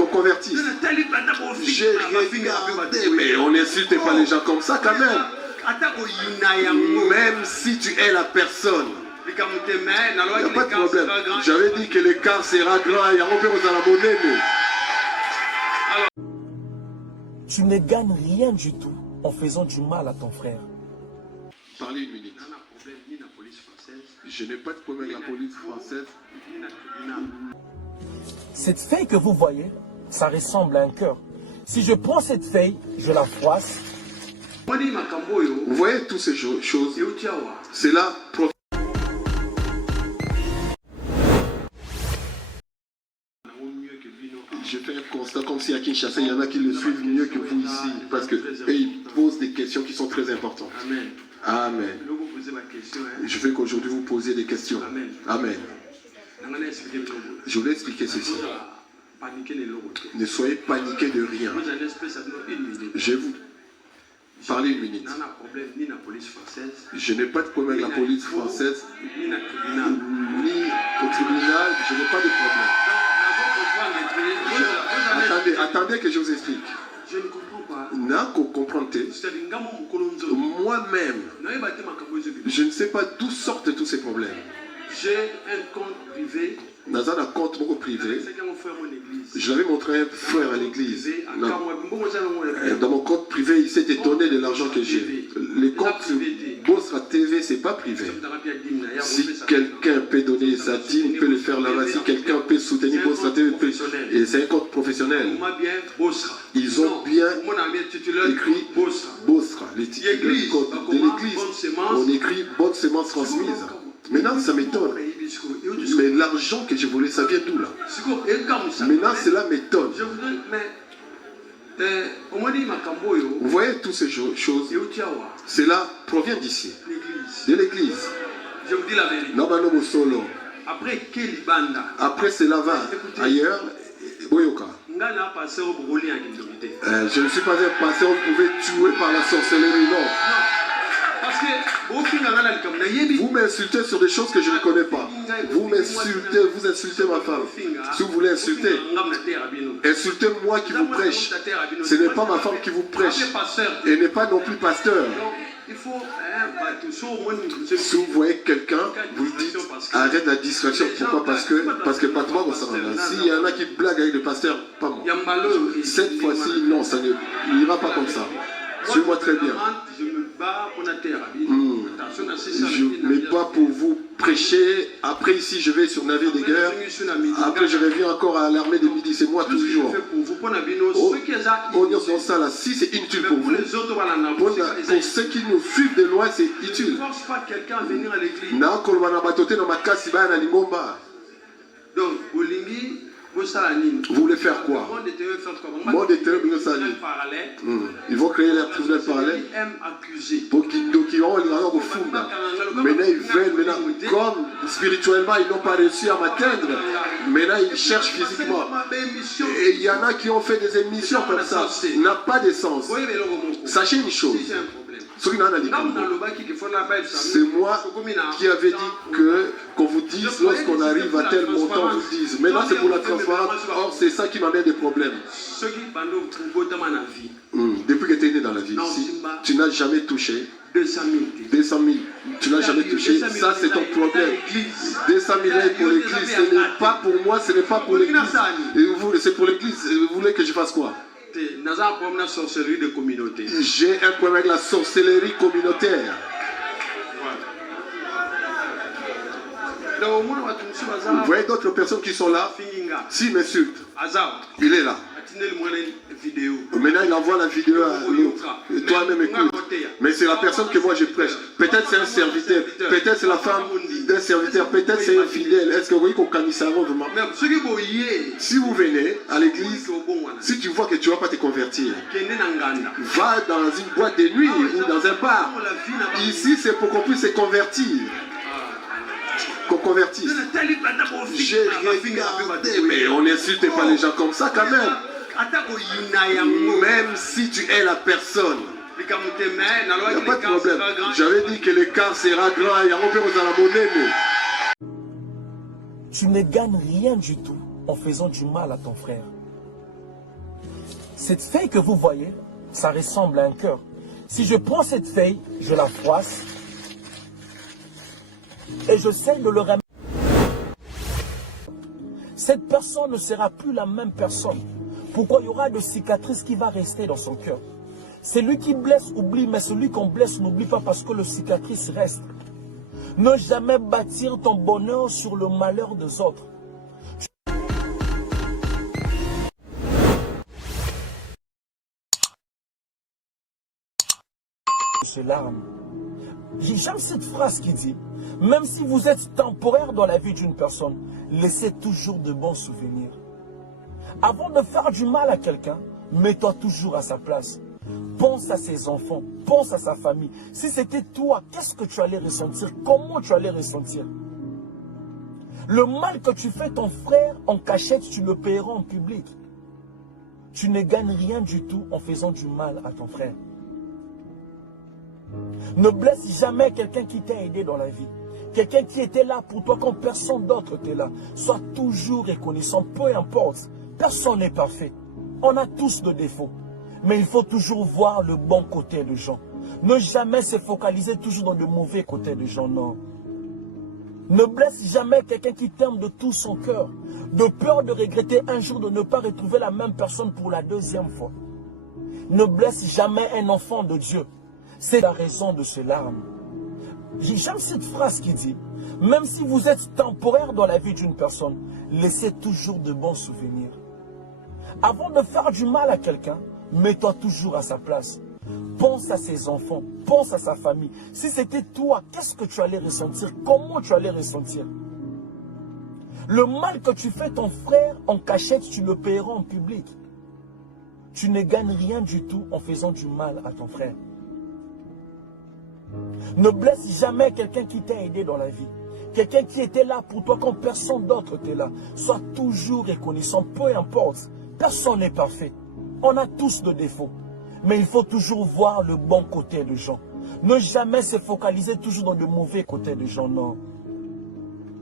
qu'on convertisse. J'ai regardé, mais on n'insulte pas les gens comme ça quand même. Même si tu es la personne. Il n'y a pas de problème. J'avais dit que l'écart sera grand et on peut vous en abonner. Tu ne gagnes rien du tout en faisant du mal à ton frère. Parlez une minute. Je n'ai pas de problème avec la police française. Cette feuille que vous voyez, ça ressemble à un cœur. Si je prends cette feuille, je la froisse. Vous voyez toutes ces choses. C'est là. Je fais un constat comme si à Kinshasa, il y en a qui le suivent mieux que vous ici. Parce qu'ils posent des questions qui sont très importantes. Amen. Amen. Je veux qu'aujourd'hui vous posiez des questions. Amen. Je voulais expliquer ceci. Ne soyez paniqués de rien. Je vais vous parler une minute. Je n'ai pas de problème avec la police française, ni au tribunal, je n'ai pas de problème. Attendez que je vous explique. Je ne comprends pas. Moi-même, je ne sais pas d'où sortent tous ces problèmes. J'ai un compte privé. Dans un compte privé, je l'avais montré à un frère à l'église. Dans mon compte privé, il s'est étonné de l'argent que j'ai. Les comptes Bosra TV, c'est pas privé. Si quelqu'un peut donner sa dîme, peut le faire là-bas. Si quelqu'un peut soutenir Bosra TV, et c'est un compte professionnel. Ils ont bien écrit Bosra, le code de l'église. On écrit bonne semence transmise. Maintenant, ça m'étonne. Mais l'argent que je voulais, ça vient d'où là? Maintenant, cela m'étonne. Vous voyez toutes ces choses, cela provient d'ici, de l'église. Je vous dis la vérité. Après cela va ailleurs. Je ne suis pas un pasteur, vous pouvez tuer par la sorcellerie, non. Vous m'insultez sur des choses que je ne connais pas. Vous insultez ma femme. Si vous voulez insulter, insultez-moi qui vous prêche. Ce n'est pas ma femme qui vous prêche. Et n'est pas non plus pasteur. Si vous voyez quelqu'un, vous dites arrête la distraction. Pourquoi? Parce que pas toi, s'il y en a qui blaguent avec le pasteur, pas moi. Cette fois-ci, non, ça n'ira pas comme ça. Suis-moi très bien. Mais pas pour vous prêcher. Après ici je vais sur navire de guerre. Après je reviens encore à l'armée de midi. C'est moi toujours. Si c'est inutile pour vous, pour ceux qui nous suivent de loin, c'est utile. Donc vous voulez faire quoi? Ils vont créer leur tribunal parallèle. Maintenant ils veulent, comme spirituellement ils n'ont pas réussi à m'atteindre, maintenant ils cherchent physiquement. Et il y en a qui ont fait des émissions comme ça. Ça n'a pas de sens. Sachez une chose. C'est moi qui avais dit qu'on vous dise lorsqu'on arrive à tel montant, on vous dise. Maintenant c'est pour la transparence. Or c'est ça qui m'amène des problèmes. Depuis que tu es né dans la vie, si tu n'as jamais touché 200 000, tu n'as jamais touché, ça c'est ton problème. 200 000 pour l'église, ce n'est pas pour moi, ce n'est pas pour l'église. C'est pour l'église, vous voulez que je fasse quoi? J'ai un problème avec la sorcellerie communautaire. Vous voyez d'autres personnes qui sont là, s'ils m'insultent, il est là. Maintenant il envoie la vidéo à l'autre. Toi-même écoute. Mais c'est la personne que moi je prêche. Peut-être c'est un serviteur. Peut-être c'est la femme d'un serviteur. Peut-être c'est un fidèle. Est-ce que vous voyez qu'on canisse vraiment? Si vous venez à l'église, si tu vois que tu ne vas pas te convertir, va dans une boîte de nuit ou dans un bar. Ici c'est pour qu'on puisse se convertir. Qu'on convertisse. J'ai regardé, mais on n'insulte pas les gens comme ça quand même. Même si tu es la personne, il n'y a pas de problème. J'avais dit que l'écart sera grand et on peut vous en abonner. Tu ne gagnes rien du tout en faisant du mal à ton frère. Cette feuille que vous voyez, ça ressemble à un cœur. Si je prends cette feuille, je la froisse et j'essaie de le remettre. Cette personne ne sera plus la même personne. Pourquoi? Il y aura des cicatrices qui vont rester dans son cœur. Celui qui blesse oublie, mais celui qu'on blesse n'oublie pas parce que le cicatrice reste. Ne jamais bâtir ton bonheur sur le malheur des autres. Ces larmes. J'aime cette phrase qui dit, même si vous êtes temporaire dans la vie d'une personne, laissez toujours de bons souvenirs. Avant de faire du mal à quelqu'un, mets-toi toujours à sa place. Pense à ses enfants, pense à sa famille. Si c'était toi, qu'est-ce que tu allais ressentir? Comment tu allais ressentir? Le mal que tu fais ton frère en cachette, tu le paieras en public. Tu ne gagnes rien du tout en faisant du mal à ton frère. Ne blesse jamais quelqu'un qui t'a aidé dans la vie. Quelqu'un qui était là pour toi quand personne d'autre était là. Sois toujours reconnaissant, peu importe. Personne n'est parfait. On a tous des défauts. Mais il faut toujours voir le bon côté des gens. Ne jamais se focaliser toujours dans le mauvais côté des gens, non. Ne blesse jamais quelqu'un qui t'aime de tout son cœur. De peur de regretter un jour de ne pas retrouver la même personne pour la deuxième fois. Ne blesse jamais un enfant de Dieu. C'est la raison de ces larmes. J'aime cette phrase qui dit, même si vous êtes temporaire dans la vie d'une personne, laissez toujours de bons souvenirs. Avant de faire du mal à quelqu'un, mets-toi toujours à sa place. Pense à ses enfants, pense à sa famille. Si c'était toi, qu'est-ce que tu allais ressentir? Comment tu allais ressentir? Le mal que tu fais ton frère en cachette, tu le paieras en public. Tu ne gagnes rien du tout en faisant du mal à ton frère. Ne blesse jamais quelqu'un qui t'a aidé dans la vie. Quelqu'un qui était là pour toi quand personne d'autre était là. Sois toujours reconnaissant, peu importe. Personne n'est parfait. On a tous des défauts. Mais il faut toujours voir le bon côté des gens. Ne jamais se focaliser toujours dans le mauvais côté des gens, non.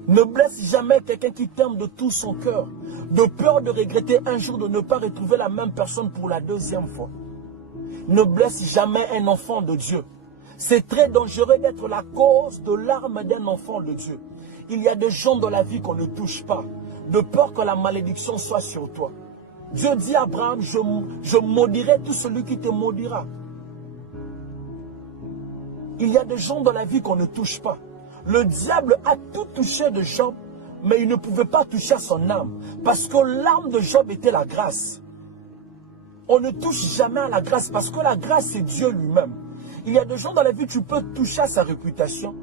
Ne blesse jamais quelqu'un qui t'aime de tout son cœur. De peur de regretter un jour de ne pas retrouver la même personne pour la deuxième fois. Ne blesse jamais un enfant de Dieu. C'est très dangereux d'être la cause de larmes d'un enfant de Dieu. Il y a des gens dans la vie qu'on ne touche pas, de peur que la malédiction soit sur toi. Dieu dit à Abraham, je maudirai tout celui qui te maudira. Il y a des gens dans la vie qu'on ne touche pas. Le diable a tout touché de Job, mais il ne pouvait pas toucher à son âme, parce que l'âme de Job était la grâce. On ne touche jamais à la grâce, parce que la grâce c'est Dieu lui-même. Il y a des gens dans la vie, tu peux toucher à sa réputation.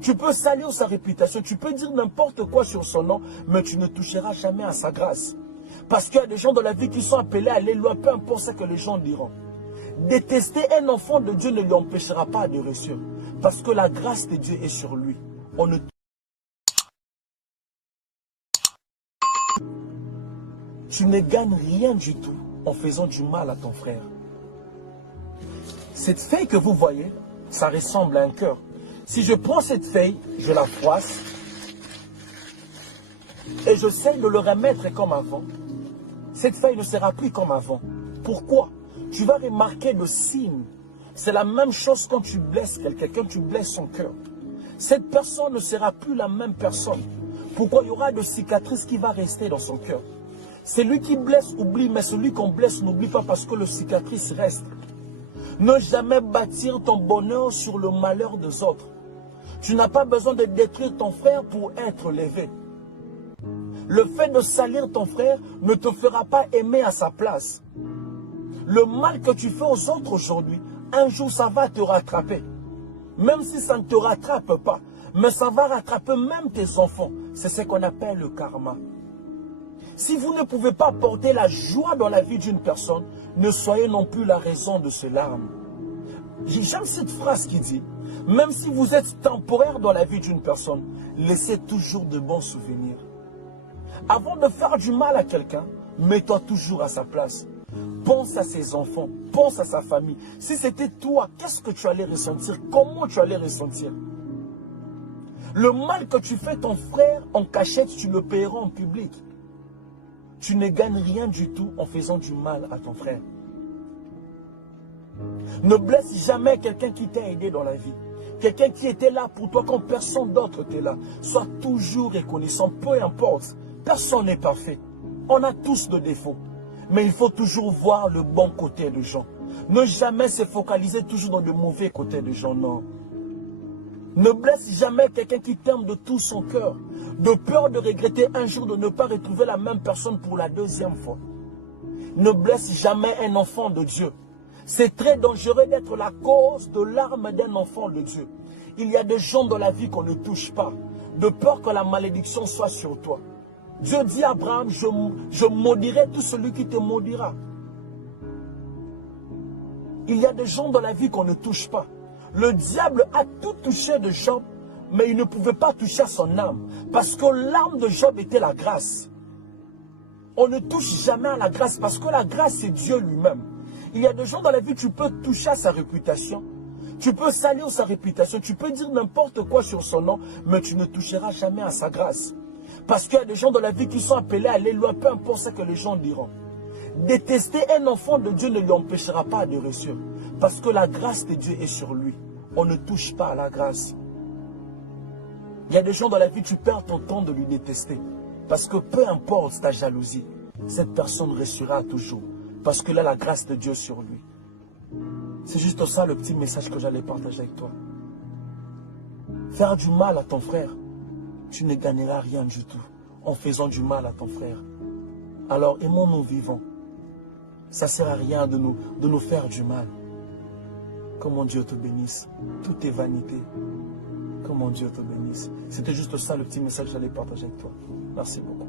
Tu peux salir sa réputation. Tu peux dire n'importe quoi sur son nom, mais tu ne toucheras jamais à sa grâce. Parce qu'il y a des gens dans la vie qui sont appelés à aller loin, peu importe ce que les gens diront. Détester un enfant de Dieu ne lui empêchera pas de réussir. Parce que la grâce de Dieu est sur lui. On ne... Tu ne gagnes rien du tout en faisant du mal à ton frère. Cette feuille que vous voyez, ça ressemble à un cœur. Si je prends cette feuille, je la froisse et j'essaie de le remettre comme avant, cette feuille ne sera plus comme avant. Pourquoi? Tu vas remarquer le signe. C'est la même chose quand tu blesses quelqu'un, quand tu blesses son cœur. Cette personne ne sera plus la même personne. Pourquoi? Il y aura des cicatrices qui vont rester dans son cœur. Celui qui blesse oublie, mais celui qu'on blesse n'oublie pas parce que le cicatrice reste. Ne jamais bâtir ton bonheur sur le malheur des autres. Tu n'as pas besoin de détruire ton frère pour être levé. Le fait de salir ton frère ne te fera pas aimer à sa place. Le mal que tu fais aux autres aujourd'hui, un jour ça va te rattraper. Même si ça ne te rattrape pas, mais ça va rattraper même tes enfants. C'est ce qu'on appelle le karma. Si vous ne pouvez pas porter la joie dans la vie d'une personne, ne soyez non plus la raison de ces larmes. J'aime cette phrase qui dit, même si vous êtes temporaire dans la vie d'une personne, laissez toujours de bons souvenirs. Avant de faire du mal à quelqu'un, mets-toi toujours à sa place. Pense à ses enfants, pense à sa famille. Si c'était toi, qu'est-ce que tu allais ressentir? Comment tu allais ressentir? Le mal que tu fais ton frère en cachette, tu le paieras en public. Tu ne gagnes rien du tout en faisant du mal à ton frère. Ne blesse jamais quelqu'un qui t'a aidé dans la vie. Quelqu'un qui était là pour toi quand personne d'autre était là. Sois toujours reconnaissant, peu importe. Personne n'est parfait. On a tous de défauts. Mais il faut toujours voir le bon côté des gens. Ne jamais se focaliser toujours dans le mauvais côté des gens, non. Ne blesse jamais quelqu'un qui t'aime de tout son cœur. De peur de regretter un jour de ne pas retrouver la même personne pour la deuxième fois. Ne blesse jamais un enfant de Dieu. C'est très dangereux d'être la cause de larmes d'un enfant de Dieu. Il y a des gens dans la vie qu'on ne touche pas, de peur que la malédiction soit sur toi. Dieu dit à Abraham, je maudirai tout celui qui te maudira. Il y a des gens dans la vie qu'on ne touche pas. Le diable a tout touché de Job, mais il ne pouvait pas toucher à son âme, parce que l'âme de Job était la grâce. On ne touche jamais à la grâce, parce que la grâce c'est Dieu lui-même. Il y a des gens dans la vie, tu peux toucher à sa réputation, tu peux salir sa réputation, tu peux dire n'importe quoi sur son nom, mais tu ne toucheras jamais à sa grâce. Parce qu'il y a des gens dans la vie qui sont appelés à l'éloigner, peu importe ce que les gens diront. Détester un enfant de Dieu ne lui empêchera pas de réussir, parce que la grâce de Dieu est sur lui. On ne touche pas à la grâce. Il y a des gens dans la vie, tu perds ton temps de lui détester, parce que peu importe ta jalousie, cette personne réussira toujours. Parce que là, la grâce de Dieu sur lui. C'est juste ça le petit message que j'allais partager avec toi. Faire du mal à ton frère, tu ne gagneras rien du tout en faisant du mal à ton frère. Alors aimons-nous vivants. Ça ne sert à rien de nous faire du mal. Que mon Dieu te bénisse. Tout est vanité. Que mon Dieu te bénisse. C'était juste ça le petit message que j'allais partager avec toi. Merci beaucoup.